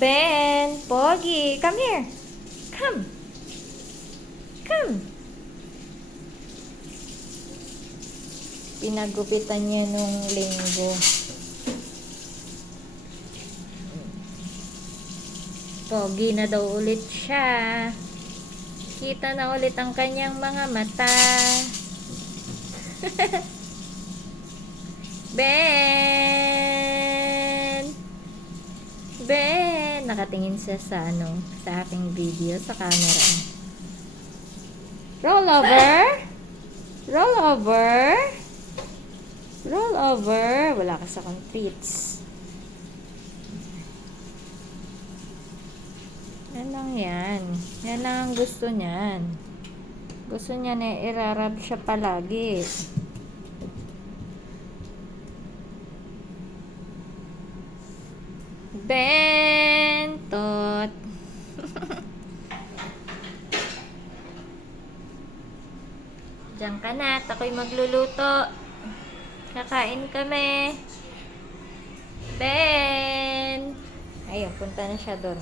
Ben, Pogi, come here. Come. Come. Pinagupitan niya nung linggo. Pogi na daw ulit siya. Kita na ulit ang kanyang mga mata. Ben! Ben! Nakatingin siya sa sa aking video, sa camera. Roll over! Roll over! Roll over! Wala ka sa treats. Yan lang yan. Yan lang ang gusto niyan. Gusto niya na irarab siya palagi. Bentot. Diyan ka na. Ako'y magluluto. Kakain kami. Ben. Ayun, punta na siya doon.